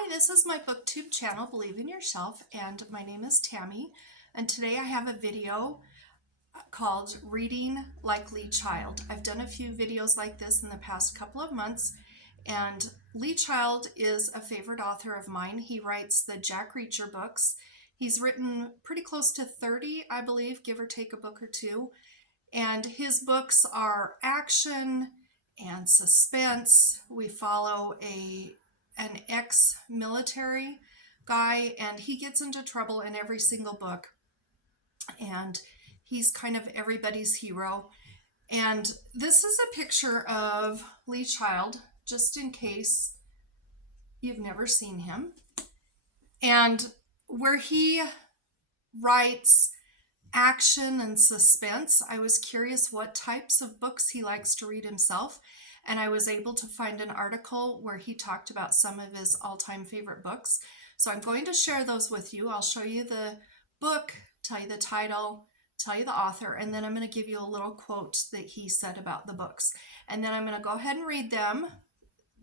Hi, this is my booktube channel, Believe in Yourself, and my name is Tammy, and today I have a video called Reading Like Lee Child. I've done a few videos like this in the past couple of months, and Lee Child is a favorite author of mine. He writes the Jack Reacher books. He's written pretty close to 30, I believe, give or take a book or two, and his books are action and suspense. We follow an ex-military guy, and he gets into trouble in every single book, and he's kind of everybody's hero. And this is a picture of Lee Child, just in case you've never seen him, and where he writes action and suspense. I was curious what types of books he likes to read himself, and I was able to find an article where he talked about some of his all-time favorite books. So I'm going to share those with you. I'll show you the book, tell you the title, tell you the author, and then I'm going to give you a little quote that he said about the books. And then I'm going to go ahead and read them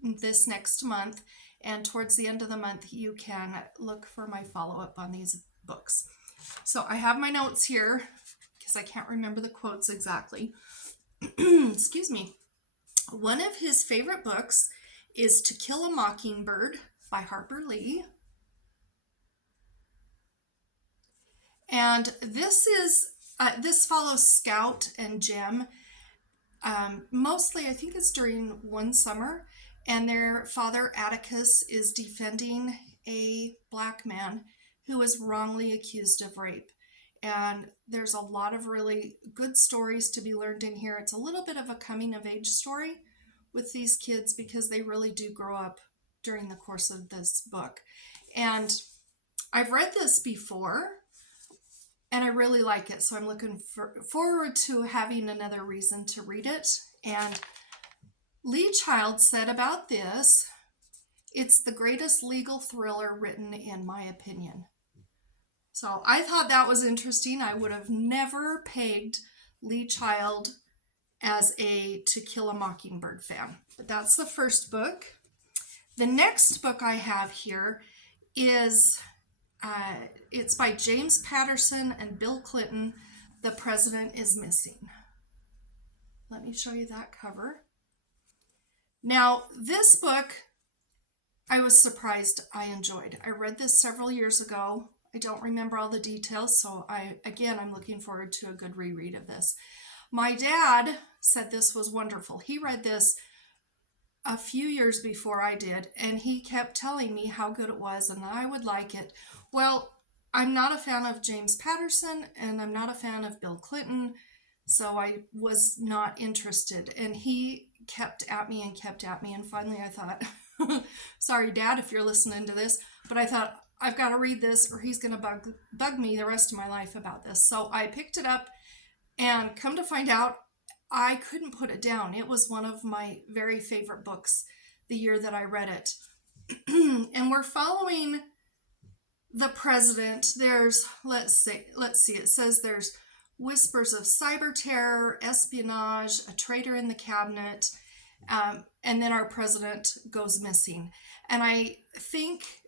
this next month, and towards the end of the month you can look for my follow-up on these books. So I have my notes here because I can't remember the quotes exactly. Excuse me. One of his favorite books is To Kill a Mockingbird by Harper Lee. And this follows Scout and Jem. Mostly, I think it's during one summer, and their father Atticus is defending a black man who was wrongly accused of rape. And there's a lot of really good stories to be learned in here. It's a little bit of a coming of age story with these kids because they really do grow up during the course of this book. And I've read this before and I really like it. So I'm looking forward to having another reason to read it. And Lee Child said about this, "It's the greatest legal thriller written, in my opinion." So I thought that was interesting. I would have never pegged Lee Child as a To Kill a Mockingbird fan. But that's the first book. The next book I have here is, it's by James Patterson and Bill Clinton, The President is Missing. Let me show you that cover. Now, this book, I was surprised I enjoyed. I read this several years ago. I don't remember all the details, so I'm looking forward to a good reread of this. My dad said this was wonderful. He read this a few years before I did, and he kept telling me how good it was and that I would like it. Well, I'm not a fan of James Patterson, and I'm not a fan of Bill Clinton, so I was not interested. And he kept at me, and finally I thought, sorry, Dad, if you're listening to this, but I thought, I've got to read this or he's going to bug me the rest of my life about this. So I picked it up, and come to find out, I couldn't put it down. It was one of my very favorite books the year that I read it. And we're following the president. There's, let's see, it says there's whispers of cyber terror, espionage, a traitor in the cabinet, and then our president goes missing. And I think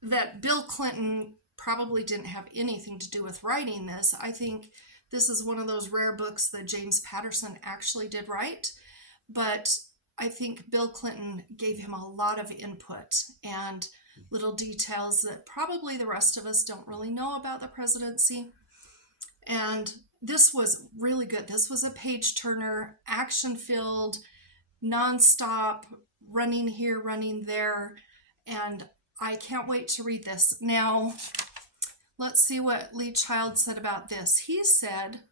that Bill Clinton probably didn't have anything to do with writing this. I think this is one of those rare books that James Patterson actually did write, but I think Bill Clinton gave him a lot of input and little details that probably the rest of us don't really know about the presidency. And this was really good. This was a page turner, action-filled, nonstop, running here, running there, and I can't wait to read this. Now, let's see what Lee Child said about this. He said,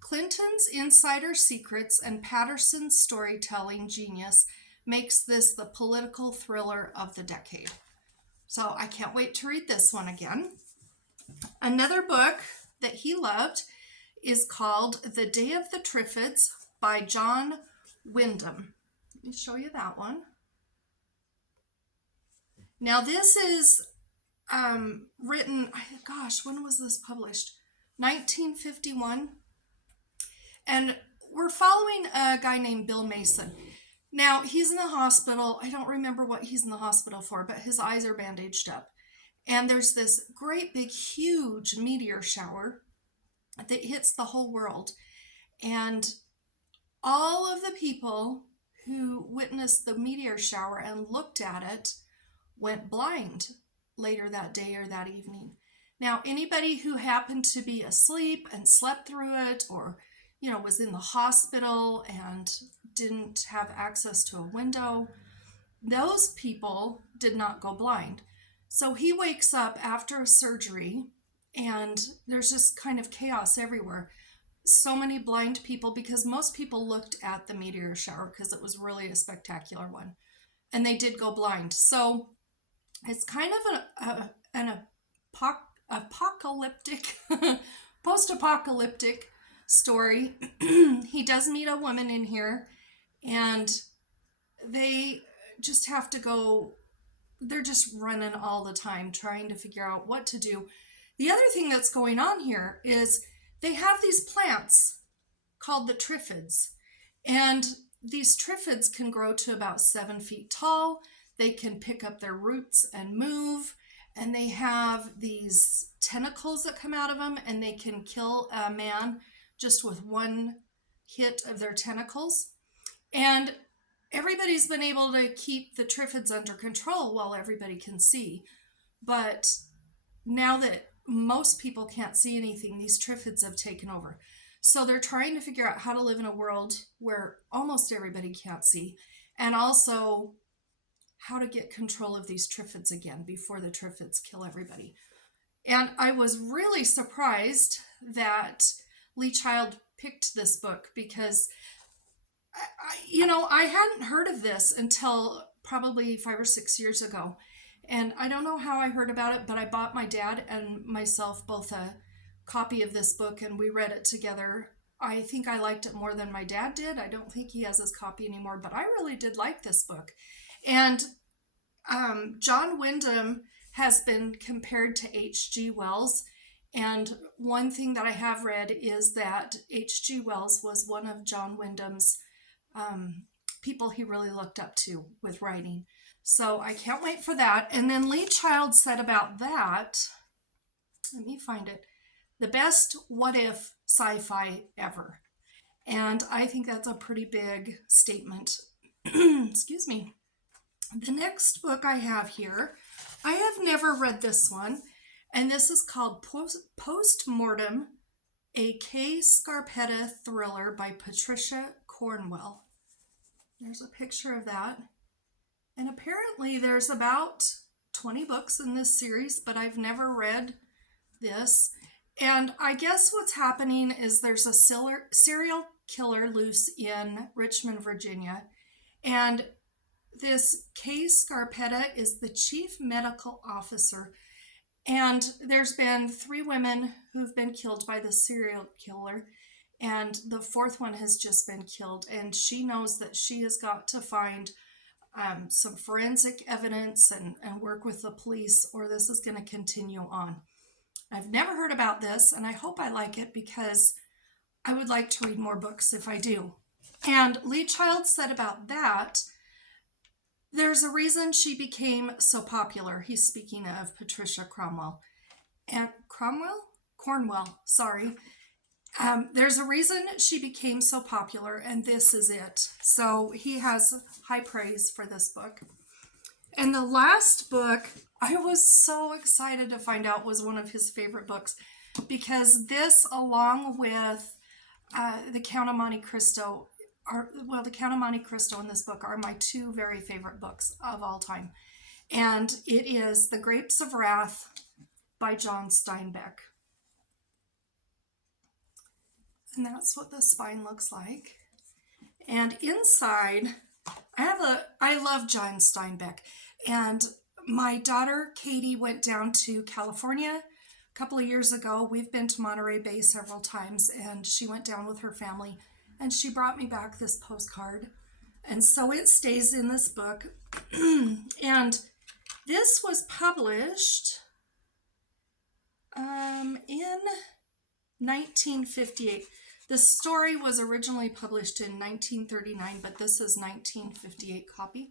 "Clinton's insider secrets and Patterson's storytelling genius makes this the political thriller of the decade." So I can't wait to read this one again. Another book that he loved is called The Day of the Triffids by John Wyndham. Let me show you that one. Now this is written, gosh, when was this published? 1951. And we're following a guy named Bill Mason. Now, he's in the hospital. I don't remember what he's in the hospital for, but his eyes are bandaged up. And there's this great big huge meteor shower that hits the whole world. And all of the people who witnessed the meteor shower and looked at it went blind later that day or that evening. Now, anybody who happened to be asleep and slept through it, or, was in the hospital and didn't have access to a window, those people did not go blind. So he wakes up after a surgery and there's just kind of chaos everywhere. So many blind people, because most people looked at the meteor shower because it was really a spectacular one, and they did go blind. So it's kind of an apocalyptic, post-apocalyptic story. He does meet a woman in here, and they just have to go, they're just running all the time trying to figure out what to do. The other thing that's going on here is they have these plants called the Triffids, and these Triffids can grow to about 7 feet tall. They can pick up their roots and move, and they have these tentacles that come out of them, and they can kill a man just with one hit of their tentacles. And everybody's been able to keep the Triffids under control while everybody can see. But now that most people can't see anything, these Triffids have taken over. So they're trying to figure out how to live in a world where almost everybody can't see, and also how to get control of these Triffids again before the Triffids kill everybody. And I was really surprised that Lee Child picked this book, because I hadn't heard of this until probably 5 or 6 years ago. And I don't know how I heard about it, but I bought my dad and myself both a copy of this book, and we read it together. I think I liked it more than my dad did. I don't think he has his copy anymore, but I really did like this book. And John Wyndham has been compared to H.G. Wells. And one thing that I have read is that H.G. Wells was one of John Wyndham's people he really looked up to with writing. So I can't wait for that. And then Lee Child said about that, let me find it, the best what if sci-fi ever. And I think that's a pretty big statement. Excuse me. The next book I have here, I have never read this one, and this is called Postmortem, a K. Scarpetta thriller by Patricia Cornwell. There's a picture of that. And apparently there's about 20 books in this series, but I've never read this. And I guess what's happening is there's a serial killer loose in Richmond, Virginia. And this K. Scarpetta is the chief medical officer. And there's been 3 women who've been killed by the serial killer. And the 4th one has just been killed. And she knows that she has got to find some forensic evidence and work with the police, or this is going to continue on. I've never heard about this, and I hope I like it, because I would like to read more books if I do. And Lee Child said about that, there's a reason she became so popular. He's speaking of Patricia Cornwell. Sorry. There's a reason she became so popular, and this is it. So he has high praise for this book. And the last book, I was so excited to find out was one of his favorite books, because this, along with The Count of Monte Cristo, The Count of Monte Cristo and this book are my 2 very favorite books of all time. And it is The Grapes of Wrath by John Steinbeck. And that's what the spine looks like. And inside, I love John Steinbeck. And my daughter, Katie, went down to California a couple of years ago. We've been to Monterey Bay several times, and she went down with her family, and she brought me back this postcard. And so it stays in this book. And this was published in 1958. The story was originally published in 1939, but this is 1958 copy.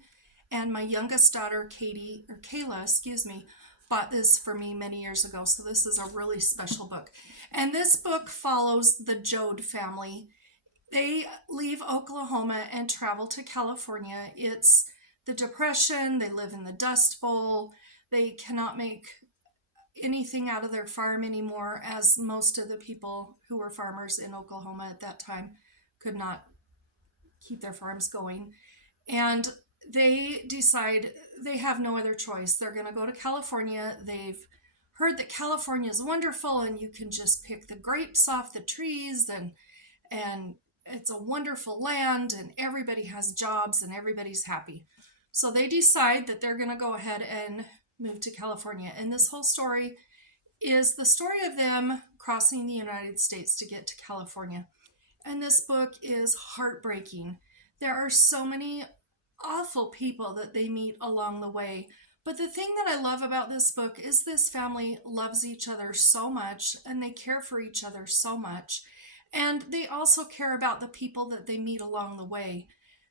And my youngest daughter, Kayla, bought this for me many years ago. So this is a really special book. And this book follows the Joad family. They leave Oklahoma and travel to California. It's the Depression. They live in the Dust Bowl. They cannot make anything out of their farm anymore, as most of the people who were farmers in Oklahoma at that time could not keep their farms going. And they decide they have no other choice. They're going to go to California. They've heard that California is wonderful and you can just pick the grapes off the trees, and it's a wonderful land and everybody has jobs and everybody's happy. So they decide that they're going to go ahead and move to California. And this whole story is the story of them crossing the United States to get to California. And this book is heartbreaking. There are so many awful people that they meet along the way. But the thing that I love about this book is this family loves each other so much and they care for each other so much. And they also care about the people that they meet along the way.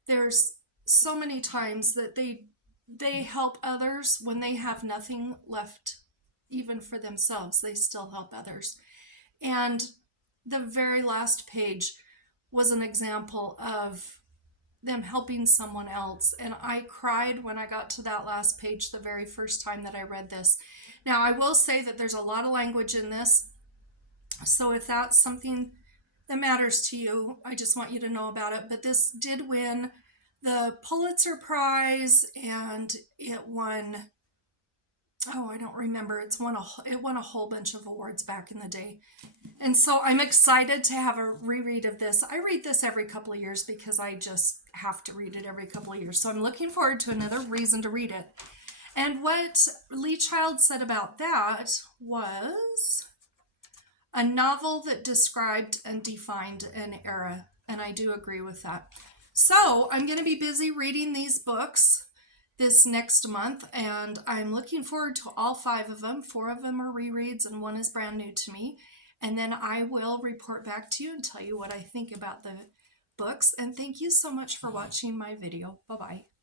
There's so many times that they help others when they have nothing left even for themselves. They still help others. And the very last page was an example of them helping someone else. And I cried when I got to that last page the very first time that I read this. Now, I will say that there's a lot of language in this. So if that's something that matters to you, I just want you to know about it. But this did win the Pulitzer Prize, and it won, I don't remember. It won a whole bunch of awards back in the day. And so I'm excited to have a reread of this. I read this every couple of years because I just have to read it every couple of years. So I'm looking forward to another reason to read it. And what Lee Child said about that was a novel that described and defined an era. And I do agree with that. So I'm going to be busy reading these books this next month, and I'm looking forward to all 5 of them. 4 of them are rereads and 1 is brand new to me. And then I will report back to you and tell you what I think about the books. And thank you so much for watching my video. Bye-bye.